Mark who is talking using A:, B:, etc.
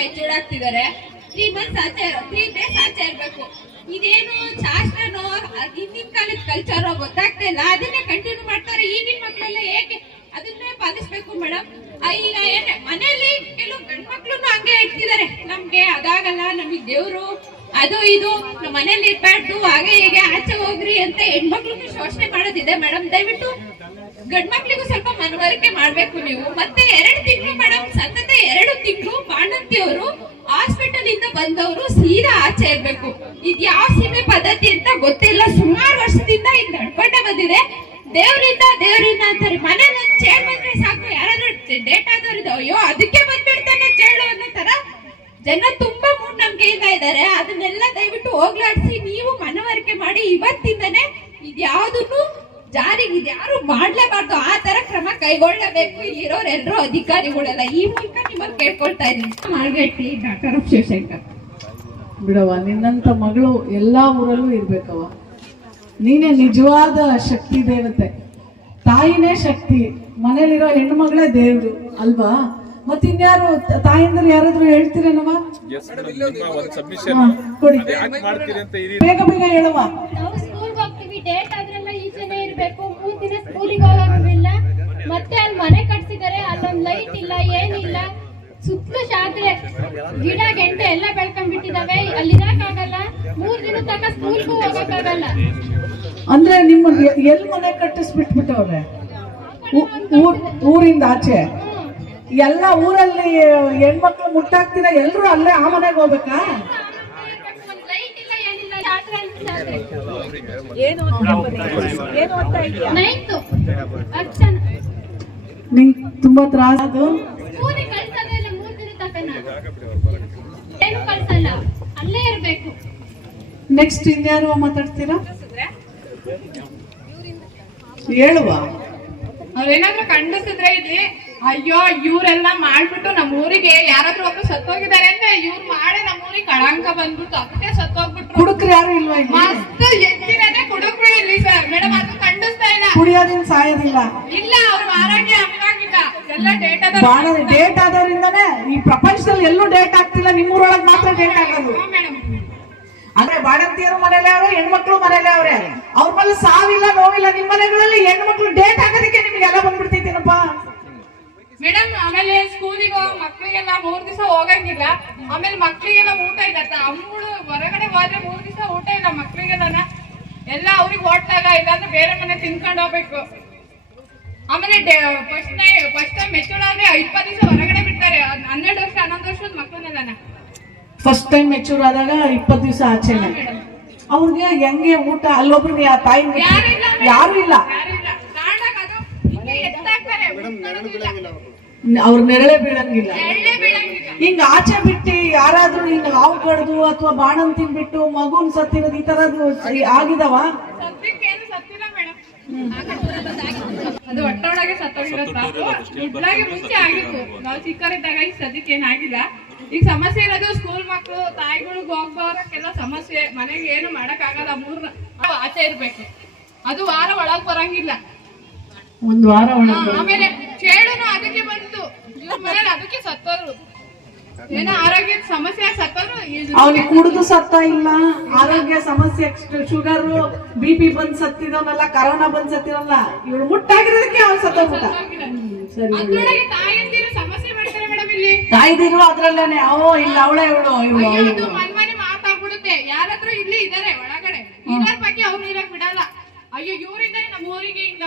A: Matured ಆಗ್ತಿದ್ದಾರೆ three months ಆಚೆ three days ಆಚೆ ಇರಬೇಕು. ಇದೇನು ಶಾಸ್ತ್ರನೋ ಹಿಂದಿನ ಕಾಲದ ಕಲ್ಚರೋ ಗೊತ್ತಾಗ್ತಾ ಇಲ್ಲ. ಅದನ್ನೇ ಕಂಟಿನ್ಯೂ ಮಾಡ್ತಾರೆ ಈಗಿನ ಮಕ್ಕಳೆಲ್ಲ ಹೇಗೆ ಅದನ್ನೇ ಪಾಲಿಸ್ಬೇಕು ಮೇಡಮ್ ಈಗ ಏನೇ ಮನೆಯಲ್ಲಿ ಕೆಲವು ಗಂಡ್ ಮಕ್ಳು ಹಂಗೆ ಇಡ್ತಿದ್ದಾರೆ. ನಮ್ಗೆ ಅದಾಗಲ್ಲ, ನಮಗೆ ದೇವ್ರು ಅದು ಇದು. ನಮ್ಮ ಮನೇಲಿ ಇರ್ಬಾರ್ದು. ಹಾಗೆ ಹೀಗೆ ಆಚೆ ಹೋಗ್ರಿ ಅಂತ ಹೆಣ್ಮಕ್ಳು ಶೋಷಣೆ ಮಾಡೋದಿದೆ ಮೇಡಮ್. ದಯವಿಟ್ಟು ಗಂಡ್ ಮಕ್ಳಿಗೂ ಸ್ವಲ್ಪ ಮನವರಿಕೆ ಮಾಡ್ಬೇಕು ನೀವು. ಮತ್ತೆ ಎರಡು ತಿಂಗಳು ಮೇಡಮ್, ಸತತ ಎರಡು ತಿಂಗಳು ಬಾಣಂತಿಯವರು ಹಾಸ್ಪಿಟಲ್ ಇಂದ ಬಂದವರು ಸೀದಾ ಆಚೆ ಇರ್ಬೇಕು. ಇದ್ ಯಾವ ಸೀಮೆ ಪದ್ಧತಿ ಅಂತ ಗೊತ್ತಿಲ್ಲ. ಸುಮಾರು ವರ್ಷದಿಂದ ಈಗ ನಡ್ಕೊಂಡೆ ಬಂದಿದೆ. ದೇವ್ರಿಂದ ದೇವ್ರಿಂದ ಅಂತಾರೆ. ಮನೇಲಿ ಚೇರ್ ಬಂದ್ರೆ ಸಾಕು. ಯಾರಾದ್ರೂ ಡೇಟ್ ಅಯ್ಯೋ, ಅದಕ್ಕೆ ಬಂದ್ಬಿಡ್ತಾನೆ ಚೇಳು ಅನ್ನೋ ತರ ಜನ ತುಂಬಾ ಮೂಢನಂಬಿಕೆಯಿಂದ ಇದ್ದಾರೆ. ಅದನ್ನೆಲ್ಲ ದಯವಿಟ್ಟು ಹೋಗ್ಲಾಡಿಸಿ ನೀವು ಮನವರಿಕೆ ಮಾಡಿ ಇವತ್ತಿಂದನೇ ಇದ್ಯಾವುದನ್ನು ಜಾರಿಗೆ ಇದ್ಯಾರು ಮಾಡ್ಲೇಬಾರ್ದು ಆ ತರ ಕ್ರಮ ಕೈಗೊಳ್ಳಬೇಕು. ಇಲ್ಲಿರೋರೆಲ್ಲರೂ ಅಧಿಕಾರಿಗಳೆಲ್ಲ. ಈ ಮೂಲಕ ನಿಮ್ಮನ್ನು ಕೇಳ್ಕೊಳ್ತಾ ಇದ್ದೀನಿ. ಮಾರ್ಗಟ್ಟಿ ಡಾಕ್ಟರ್ ಶಿವಶಂಕರ್.
B: ಬಿಡವ ನಿನ್ನಂತ ಮಗಳು ಎಲ್ಲಾ ಊರಲ್ಲೂ ಇರ್ಬೇಕವ ನೀನೇ ನಿಜವಾದ ಶಕ್ತಿ ದೇವತೆ. ತಾಯಿನೇ ಶಕ್ತಿ. ಮನೇಲಿರೋ ಹೆಣ್ಣು ಮಗಳೇ ದೇವ್ರು ಅಲ್ವಾ? ಮತ್ತಿನ್ಯಾರು ತಾಯಿಂದ್ರೆ ತಾಯಂದ್ರು ಯಾರಾದ್ರೂ ಹೇಳ್ತೀರೇನವ
C: ಎಸ್ ಒಂದು ಸಬ್ಮಿಷನ್
B: ಕೊಡಿ.
C: ಯಾಕೆ ಮಾಡ್ತೀರಿ ಅಂತ ಇರಿ
B: ಬೇಗ ಬೇಗ ಹೇಳುವ.
D: ನಾವು ಸ್ಕೂಲ್ಗೆ ಹೋಗ್ತೀವಿ ಡೇಟ್ ಆದ್ರೆಲ್ಲ ಈಚೆನೆ ಇರ್ಬೇಕು. ಮೂರ್ ದಿನ ಸ್ಕೂಲಿಗೆ ಹೋಗೋದಿಲ್ಲ ಮತ್ತೆ ಅಲ್ಲಿ ಮನೆ ಕಟ್ಸಿದಾರೆ ಅಲ್ಲೊಂದ್ ಲೈಟ್ ಇಲ್ಲ ಏನಿಲ್ಲ. ಸುತ್ತಲೂ ಶಾತ್ರೆ. ಗಿಡ ಗೆಂಟೆ ಎಲ್ಲ ಬೆಳ್ಕೊಂಡ್ಬಿಟ್ಟಿದಾವೆ. ಅಲ್ಲಿ ಇರಕ್ಕಾಗಲ್ಲ ಮೂರ್ ದಿನ ತನಕ ಸ್ಕೂಲ್ಗೂ ಹೋಗಕ್ಕಾಗಲ್ಲ.
B: ಅಂದ್ರೆ ನಿಮ್ಮ ಎಲ್ ಮನೆ ಕಟ್ಟಿಸ್ಬಿಟ್ಬಿಟ್ಟವ್ರೆ? ಊರಿಂದ ಆಚೆ. ಎಲ್ಲ ಊರಲ್ಲಿ ಹೆಣ್ಮಕ್ಳು ಮುಟ್ಟಾಗ್ತೀರ? ಎಲ್ರು ಅಲ್ಲೇ ಆ ಮನೆಗೆ ಹೋಗ್ಬೇಕಾ? ನಿಂಗ್ ತುಂಬಾ ತ್ರಾಸ ಅದು?
D: ಸ್ಕೂಲಿಗೆ ಕಳ್ಸೋದೇ ಇಲ್ಲ ದಿನ ತನಕ ಏನು ಕಳ್ಸಲ್ಲ ಅಲ್ಲೇ ಇರ್ಬೇಕು.
B: ನೆಕ್ಸ್ಟ್ ಇನ್ಯಾರು ಮಾತಾಡ್ತೀರಾ? ಹೇಳುವ.
E: ಅವ್ರೇನಾದ್ರೂ ಖಂಡಿಸಿದ್ರೆ ಇಲ್ಲಿ ಅಯ್ಯೋ ಇವ್ರೆಲ್ಲ ಮಾಡ್ಬಿಟ್ಟು ನಮ್ಮ ಊರಿಗೆ ಯಾರಾದ್ರೂ ಒಬ್ರು ಸತ್ತೋಗಿದ್ದಾರೆ ಅಂದ್ರೆ ಇವ್ರು ಮಾಡಿ ನಮ್ಮ ಊರಿಗೆ ಕಳಂಕ ಬಂದ್ಬಿಟ್ಟು ಅದಕ್ಕೆ ಸತ್ತೋಗ್ಬಿಟ್ಟು
B: ಹುಡುಕ್ರು ಯಾರು ಇಲ್ವಾ ಇಲ್ಲಿ?
E: ಮಸ್ತ್ ಎತ್ತಿನೇ ಕುಡುಕ್ರು ಇಲ್ಲಿ ಸರ್. ಮೇಡಮ್ ಅದು ಖಂಡಿಸ್ತಾ ಇಲ್ಲ.
B: ಕುಡಿಯೋದಿನ್ ಸಾಯೋದಿಲ್ಲ.
E: ಇಲ್ಲ ಅವ್ರ ಆರೋಗ್ಯ ಹಂಗಾಗಿಲ್ಲ. ಎಲ್ಲ ಡೇಟಾದ
B: ಬಹಳ ಡೇಟ್ ಆದವರಿಂದಾನೆ ಈ ಪ್ರಪಂಚದಲ್ಲಿ ಎಲ್ಲೂ ಡೇಟ್ ಆಗ್ತಿಲ್ಲ. ನಿಮ್ಮೂರೊಳಗೆ ಮಾತ್ರ ಡೇಟ್ ಆಗೋದು.
E: ಮೇಡಮ್.
B: ಅಂದ್ರೆ ಬಾಣಂತಿಯರು ಮನೇಲೆ ಅವ್ರೆ ಹೆಣ್ಮಕ್ಳು ಮನೇಲೆ ಅವ್ರೆ ಅವ್ರ ಮೇಲೆ ಸಾವಿಲ್ಲ ನೋವಿಲ್ಲ. ನಿಮ್ಮ ಮನೆಗಳಲ್ಲಿ ಹೆಣ್ಮಕ್ಳು ಡೇಟ್ ಆಗೋದಕ್ಕೆ ನಿಮ್ಗೆಲ್ಲ ಬಂದ್ಬಿಡ್ತೈತೇನಪ್ಪ?
E: ಮೇಡಮ್ ಆಮೇಲೆ ಸ್ಕೂಲಿಗೆ ಹೋಗಿ ಮಕ್ಳಿಗೆಲ್ಲ ಮೂರ್ ದಿವಸ ಹೋಗಂಗಿಲ್ಲ. ಆಮೇಲೆ ಮಕ್ಳಿಗೆಲ್ಲ ಊಟ ಇಲ್ಲ ಅಮ್ಮಗಳು ಹೊರಗಡೆ ಹೋದ್ರೆ ಮೂರ್ ದಿವಸ ಊಟ ಇಲ್ಲ ಮಕ್ಳಿಗೆಲ್ಲ ಎಲ್ಲ ಅವ್ರಿಗೆ ಹೊಟ್ಟಾಗ ಇಲ್ಲಾಂದ್ರೆ ಬೇರೆ ಮನೆ ತಿನ್ಕೊಂಡು ಹೋಗ್ಬೇಕು. ಆಮೇಲೆ ಫಸ್ಟ್ ಫಸ್ಟ್ ಟೈಮ್ ಮೆಚೂರ್ ಆದ್ರೆ ಇಪ್ಪತ್ತು ದಿವಸ ಹೊರಗಡೆ ಬಿಡ್ತಾರೆ. ಹನ್ನೆರಡು ವರ್ಷ ಹನ್ನೊಂದು ವರ್ಷದ ಮಕ್ಕಳನ್ನ
B: ಫಸ್ಟ್ ಟೈಮ್ ಮೆಚೂರ್ ಆದಾಗ ಇಪ್ಪತ್ತು ದಿವಸ ಆಚೆ ಅವ್ರಿಗೆ ಹೆಂಗೆ ಊಟ ಅಲ್ಲೊಬ್ರಿಗೆ ಆ ತಾಯಿ
E: ಯಾರು ಇಲ್ಲ
B: ಯಾರು ಇಲ್ಲ.
E: ಮೇಡಮ್ ಕಾರಣಕ್ಕೆ ಅದು ಹಿಂಗೆ ಎತ್ತಾಕ್ತಾರೆ.
B: ಅವ್ರ ನೆರಳೆ ಬೀಳಂಗಿಲ್ಲ. ಹಿಂಗ ಆಚೆ ಬಿಟ್ಟು ಯಾರಾದ್ರೂ ಹಿಂಗ್ ಹಾವು ಕಡ್ದು ಅಥವಾ ಬಾಣನ್ ತಿನ್ಬಿಟ್ಟು ಮಗುನ್ ಸತ್ತಿರೋದು ಈ ತರದ್ದು ಆಗಿದಾವ?
E: ಅದು ಒಟ್ಟೊಳಗೆ ಸತ್ತೋಗಿರೋ ಸಾಕು. ದುಡ್ಡಾಗೆ ಮುಂಚೆ ಆಗಿತ್ತು. ನಾವು ಚಿಕ್ಕವರಿದ್ದಾಗ ಈಗ ಸದ್ಯಕ್ಕೆ ಏನಾಗಿಲ್ಲ ಈಗ ಸಮಸ್ಯೆ ಇರೋದು ಸ್ಕೂಲ್ ಮಕ್ಕಳು ತಾಯಿಗಳಿಗೆ ಹೋಗ್ಬಾರಕ್ಕೆಲ್ಲ ಸಮಸ್ಯೆ. ಮನೆಗೆ ಏನು ಮಾಡಕ್ಕಾಗಲ್ಲ. ಮೂರ್ ನಾವು ಆಚೆ ಇರ್ಬೇಕು. ಅದು ವಾರ ಒಳಗ್ ಬರಂಗಿಲ್ಲ.
B: ಒಂದ್ ವಾರ ಒಳಗ್
E: ಆಮೇಲೆ ಚೇಳುನು ಅದಕ್ಕೆ ಬಂತು. ಮನೇಲಿ ಅದಕ್ಕೆ ಸತ್ತೋದ್ರು. ಏನೋ ಆರೋಗ್ಯದ ಸಮಸ್ಯೆ ಸತ್ತೋದ್ರು
B: ಅವ್ನಿಗೆ ಕುಡಿದು ಸತ್ತ ಇಲ್ಲ. ಆರೋಗ್ಯ ಸಮಸ್ಯೆ ಶುಗರ್ ಬಿ ಪಿ ಬಂದ್ ಸತ್ತಿದವನಲ್ಲ ಕರೋನಾ ಬಂದ್ ಸತ್ತಿರಲ್ಲ ಇವಳು ಮುಟ್ಟಾಗಿರೋದಕ್ಕೆ ಅವ್ನು ಸತ್ತೋಗ್ಬಿಟ್ಟ. ಸರಿ
E: ತಾಯಂದಿರು ಸಮಸ್ಯೆ ಮಾಡ್ತಾರೆ ಮೇಡಮ್ ಇಲ್ಲಿ.
B: ತಾಯ್ದಿರು ಅದ್ರಲ್ಲೇನೆ. ಓ ಇಲ್ಲ ಅವಳೇ ಇವಳು ಇವಳು
E: ಮನ್ಮನೆ ಮಾತಾಡ್ಬಿಡುತ್ತೆ ಯಾರಾದ್ರೂ ಇಲ್ಲಿ ಇದಾರೆ ಒಳಗಡೆ. ಇದ್ರ ಬಗ್ಗೆ ಅವ್ರು ಇರಕ್ ಬಿಡಲ್ಲ. ಅಯ್ಯೋ ಇವ್ರಿಂದಾನೆ ನಮ್ಮ ಊರಿಗೆ ಹಿಂಗ